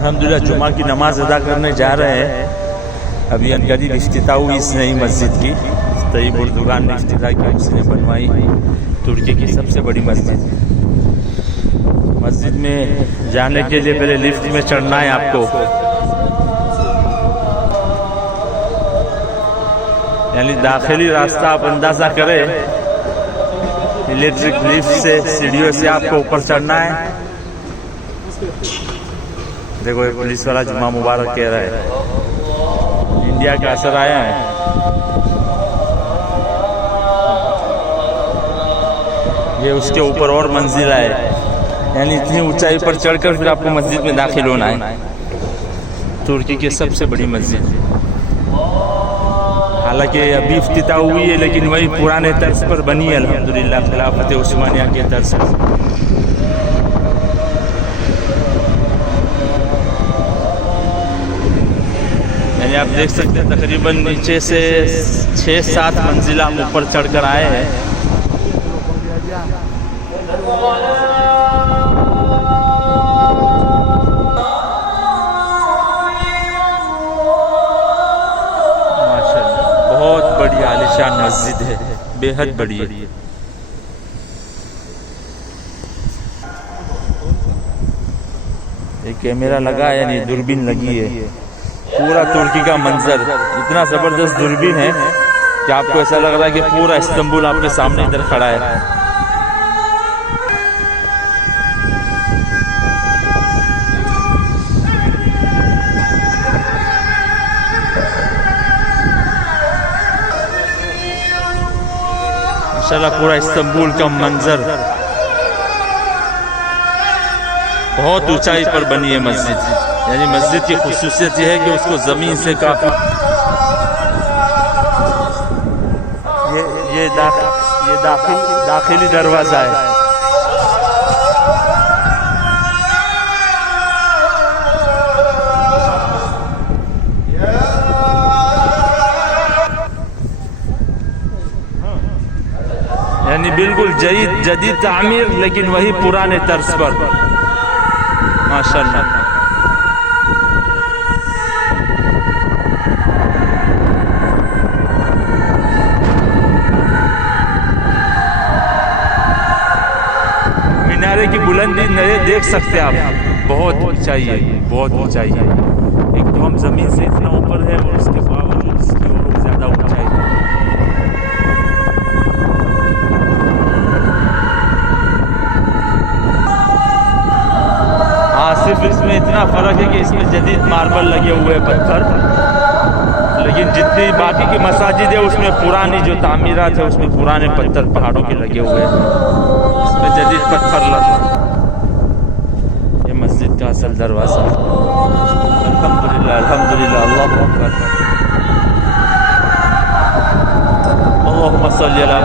अल्हम्दुलिल्लाह जुमा की नमाज अदा करने जा रहे हैं। अभी अनकरीब इफ्तिताह हुई इस नई मस्जिद की। तय्यब उर्दुगान ने इफ्तिताह की, उसने बनवाई तुर्की की सबसे बड़ी मस्जिद। मस्जिद में जाने के लिए पहले लिफ्ट में चढ़ना है आपको, यानी दाखिली रास्ता आप अंदाजा करें। इलेक्ट्रिक लिफ्ट से सीढ़ियों से आपको ऊपर चढ़ना है। देखो ये पुलिस वाला जुमा मुबारक कह रहा है। इंडिया का असर आया है। ये उसके ऊपर और मंजिल है, यानी इतनी ऊंचाई पर चढ़कर फिर आपको मस्जिद में दाखिल होना है। तुर्की की सबसे बड़ी मस्जिद, हालांकि अभी इफ्तिताह हुई है लेकिन वही पुराने तर्ज पर बनी है अल्हम्दुलिल्लाह, खिलाफत उस्मानिया के तर्ज पर। यानी आप देख सकते हैं तकरीबन नीचे से 6-7 मंजिला हम ऊपर चढ़कर आए हैं। बहुत बड़ी आलीशान मस्जिद है, बेहद बड़ी है। एक कैमरा लगा है, यानी दूरबीन लगी है। पूरा तुर्की का मंजर इतना जबरदस्त दूरबीन है कि आपको ऐसा लग रहा है कि पूरा इस्तांबुल आपके सामने इधर खड़ा है। माशाल्लाह पूरा इस्तांबुल का मंजर। बहुत ऊंचाई पर बनी है मस्जिद, यानी मस्जिद की खुसूसियत यह है कि उसको जमीन से काफी ये दाखिली दरवाजा है। यानी बिल्कुल जदीद तामीर, लेकिन वही पुराने तर्ज पर। माशाल्लाह मीनारे की बुलंदी देख सकते हैं आप, बहुत ऊंचाई है, बहुत ऊंचाई है। एक तो हम जमीन से इतना ऊपर है और उसके बावजूद इसकी और ज्यादा ऊंचाई है। हाँ, सिर्फ इसमें इतना फर्क है कि इसमें जदीद मार्बल लगे हुए हैं, पत्थर। लेकिन जितनी बाकी की मसाजिद है उसमें पुरानी जो तामीरात है उसमें पुराने पत्थर पहाड़ों के लगे हुए हैं, इसमें जदीद पत्थर लगे। ये मस्जिद का असल दरवाज़ा। अल्हम्दुलिल्लाह अल्हम्दुलिल्लाह, अल्लाहु अकबर, अल्लाहुम्मा सल्ली अला